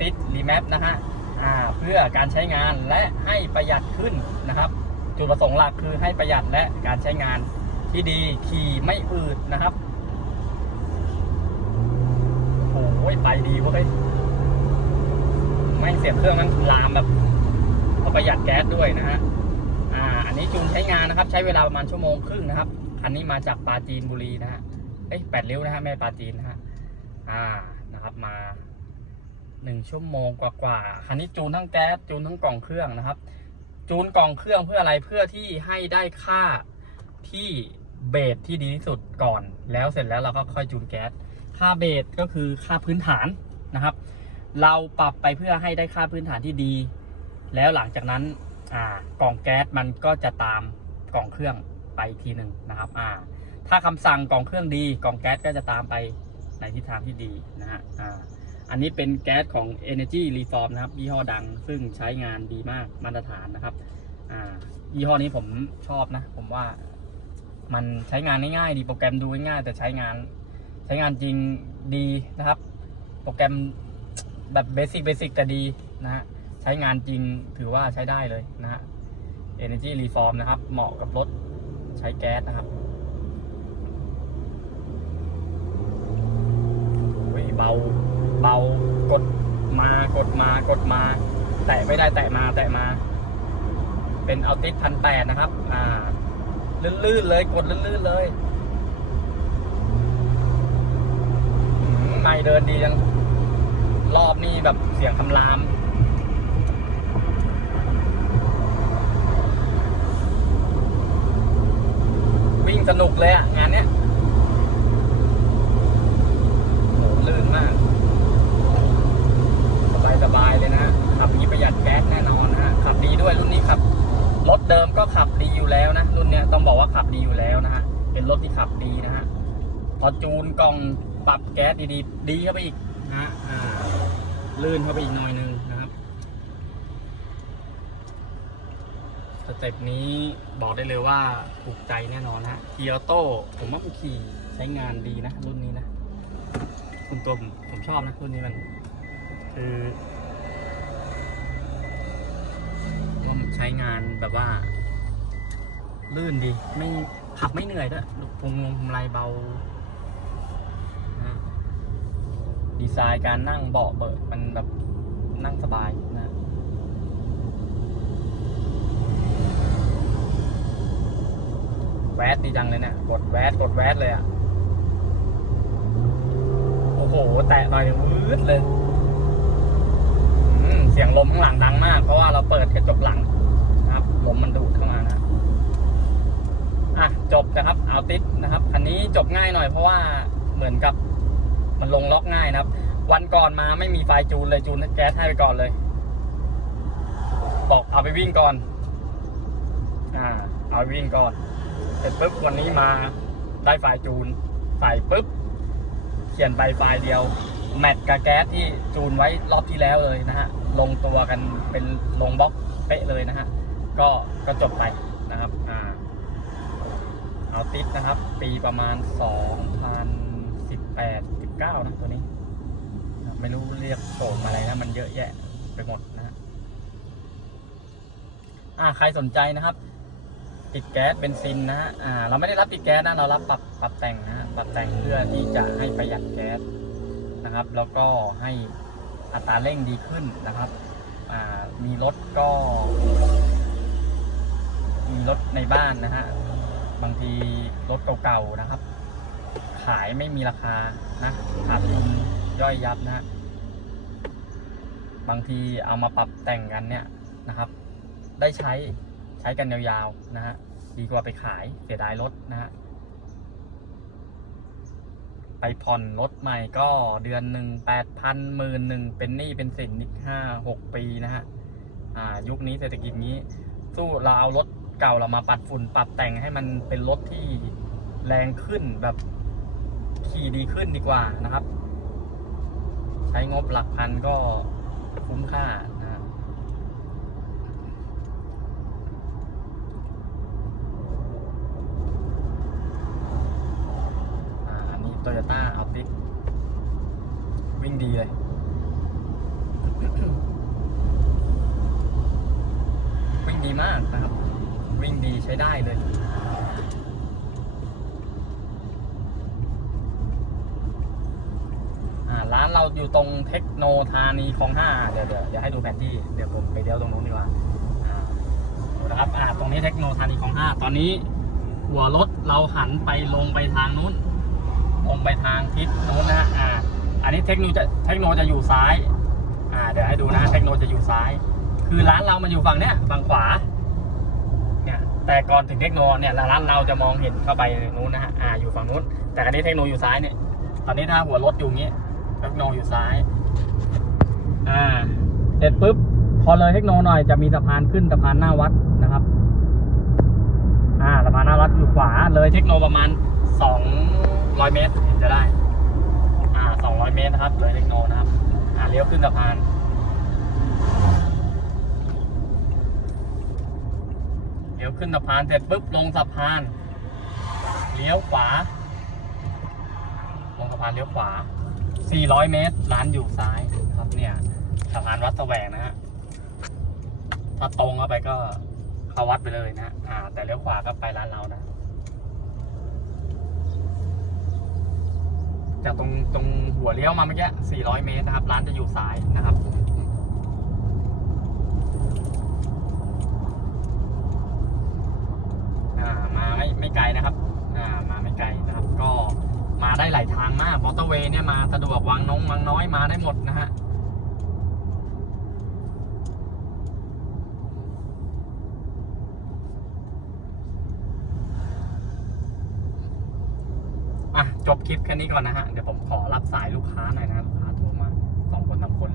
ติสรีแมปนะฮะเพื่อการใช้งานและให้ประหยัดขึ้นนะครับ จุดประสงค์หลักคือให้ประหยัดและการใช้งานที่ดีขี่ไม่อืดนะครับโอ้ยไปดีเว้ยไม่เสียบเครื่องมันลามแบบเอประหยัดแก๊สด้วยนะฮะอ่าอันนี้จูนใช้งานนะครับ ใช้เวลาประมาณชั่วโมงครึ่งนะครับคันนี้มาจากปาจีนบุรีนะฮะเอ้ยแปดริ้วนะฮะแม่ปาจีนนะฮะอ่านะครับมา หนึ่งชั่วโมงกว่าๆคันนี้จูนทั้งแก๊สจูนทั้งกล่องเครื่องนะครับ จูนกล่องเครื่องเพื่ออะไรเพื่อที่ให้ได้ค่าที่เบสที่ดีที่สุดก่อน แล้วเสร็จแล้วเราก็ค่อยจูนแก๊สค่าเบสก็คือค่าพื้นฐานนะครับ เราปรับไปเพื่อให้ได้ค่าพื้นฐานที่ดี แล้วหลังจากนั้นอ่ากล่องแก๊สมันก็จะตามกล่องเครื่องไปทีหนึ่งนะครับอ่าถ้าคำสั่งกล่องเครื่องดีกล่องแก๊สก็จะตามไปในทิศทางที่ดีนะฮะอ่า อันนี้เป็นแก๊สของ Energy Reform นะครับยี่ห้อดังซึ่งใช้งานดีมากมาตรฐานนะครับอ่ายี่ห้อนี้ผมชอบนะ ผมว่ามันใช้งานง่ายๆดีโปรแกรมดูง่ายแต่ใช้งาน ใช้งานจริงดีนะครับ โปรแกรมแบบเบสิกเบสิกแต่ดีนะฮะใช้งานจริงถือว่าใช้ได้เลยนะฮะ Energy Reform นะครับ เหมาะกับรถใช้แก๊สนะครับเบา เบากดมากดมากดมา แตะไม่ได้แตะมาแตะมา เป็นเอาติสพันแปดนะครับ อ่า ลื่นๆเลยกดลื่นๆเลยไม่เดินดีจังรอบนี้แบบเสียงคำรามวิ่งสนุกเลยอะงานเนี้ยโหลื่นมาก สบายสบายๆเลยนะฮะขับนี้ประหยัดแก๊สแน่นอนนะฮะขับดีด้วยรุ่นนี้ขับ รถเดิมก็ขับดีอยู่แล้วนะ รุ่นเนี้ยต้องบอกว่าขับดีอยู่แล้วนะฮะ เป็นรถที่ขับดีนะฮะ พอจูนกล่องปรับแก๊สดีๆ ดีเข้าไปอีกนะฮะลื่นเข้าไปอีกหน่อยนึงนะครับ สเต็ปนี้บอกได้เลยว่าถูกใจแน่นอนฮะเกียร์โต้ผมว่ามันขี่ใช้งานดีนะ รุ่นนี้นะคุณตัวผมผมชอบนะ รุ่นนี้มัน คือว่ามันใช้งานแบบว่า ลื่นดี ไม่ขับไม่เหนื่อยด้วยพวงลงพวงมายเบานะ ดีไซน์การนั่งเบาะเบิกมันแบบนั่งสบายนะแวดดีจังเลยเนี่ยกดแวดกดแวดเลยอะ โอ้โห แตะหน่อยวืดเลยเสียงลมข้างหลังดังมาก เพราะว่าเราเปิดกระจกหลังนะครับลมมันดูดเข้ามานะอะจบนะครับเอาติดนะครับคันนี้จบง่ายหน่อยเพราะว่าเหมือนกับ มันลงล็อกง่ายนะครับ วันก่อนมาไม่มีไฟจูนเลยจูนแก๊สให้ไปก่อนเลย บอกเอาไปวิ่งก่อน อ่า เอาไปวิ่งก่อนเสร็จปุ๊บวันนี้มาได้ไฟจูนใส่ปุ๊บ เขียนใบไฟเดียว แมทกับแก๊สที่จูนไว้รอบที่แล้วเลยนะฮะ ลงตัวกันเป็นลงบล็อกเป๊ะเลยนะฮะ ก็ก็จบไปนะครับ อ่า เอาติดนะครับ ปีประมาณ 2018 19นะตัวนี้ ไม่รู้เรียกโฉมอะไรนะ มันเยอะแยะไปหมดนะฮะอ่าใครสนใจนะครับ ติดแก๊สเบนซินนะฮะอ่า เราไม่ได้รับติดแก๊สนะ เรารับปรับปรับแต่งนะฮะปรับแต่งเพื่อที่จะให้ประหยัดแก๊สนะครับ แล้วก็ให้อัตราเร่งดีขึ้นนะครับ อ่า มีรถก็ มีรถในบ้านนะฮะ บางทีรถเก่าๆนะครับ ขายไม่มีราคานะขาดทุนย่อยยับนะฮะบางทีเอามาปรับแต่งกันเนี่ยนะครับ ได้ใช้ใช้กันยาวๆนะฮะดีกว่าไปขายเสียดายรถนะฮะไปผ่อนรถใหม่ก็เดือนหนึ่งแปดพันหมื่นหนึ่งเป็นหนี้เป็นสินอีกห้าหกปีนะฮะอ่ายุคนี้เศรษฐกิจนี้ สู้เราเอารถเก่าเรามาปัดฝุ่นปรับแต่งให้มันเป็นรถที่แรงขึ้นแบบ ขี่ดีขึ้นดีกว่านะครับ ใช้งบหลักพันก็คุ้มค่านะฮะอันนี้โตโยต้าอัลติวิ่งดีเลยวิ่งดีมากนะครับ วิ่งดีใช้ได้เลย อ่าร้านเราอยู่ตรงเทคโนธานีคลองห้าเดี๋ยวเดี๋ยวเดี๋ยวให้ดูแผนที่เดี๋ยวผมไปเลี้ยวตรงนู้นดีกว่าอ่าดูนะครับอ่าตรงนี้เทคโนธานีคลองห้าตอนนี้ หัวรถเราหันไปลงไปทางนู้นลงไปทางทิศนู้นนะฮะอ่า อันนี้เทคโนจะเทคโนจะอยู่ซ้าย อ่า เดี๋ยวให้ดูนะเทคโนจะอยู่ซ้าย คือร้านเรามันอยู่ฝั่งเนี้ยฝั่งขวาเนี่ยแต่ก่อนถึงเทคโนเนี่ยร้านเราจะมองเห็นเข้าไปนู้นนะฮะอ่าอยู่ฝั่งนู้น แต่อันนี้เทคโนอยู่ซ้ายเนี่ยตอนนี้ถ้าหัวรถอยู่อย่างงี้ เทคโนอยู่ซ้าย อ่า เสร็จปุ๊บ พอเลยเทคโนหน่อยจะมีสะพานขึ้นสะพานหน้าวัดนะครับ อ่าสะพานหน้าวัดอยู่ขวาเลยเทคโนประมาณสองร้อยเมตรเห็นจะได้ อ่าสองร้อยเมตรนะครับเลยเทคโนนะครับ อ่าเลี้ยวขึ้นสะพานเลี้ยวขึ้นสะพานเสร็จปุ๊บลงสะพาน เลี้ยวขวา ลงสะพานเลี้ยวขวา 400 เมตร ร้านอยู่ซ้ายครับเนี่ยสะพานวัดแสวงนะฮะ ถ้าตรงเข้าไปก็เข้าวัดไปเลยนะฮะอ่า แต่เลี้ยวขวาก็ไปร้านเรานะ จากตรงตรงหัวเลี้ยวมาเมื่อกี้ 400 เมตรนะครับ ร้านจะอยู่ซ้ายนะครับอ่ามาไม่ไม่ไกลนะครับ อ่า มาไม่ไกลนะครับ มาได้หลายทางมากมอเตอร์เวย์เนี่ยมาสะดวกวังน้องวังน้อยมาได้หมดนะฮะอะจบคลิปแค่นี้ก่อนนะฮะ เดี๋ยวผมขอรับสายลูกค้าหน่อยนะลูกค้าโทรมาสองคนสาคน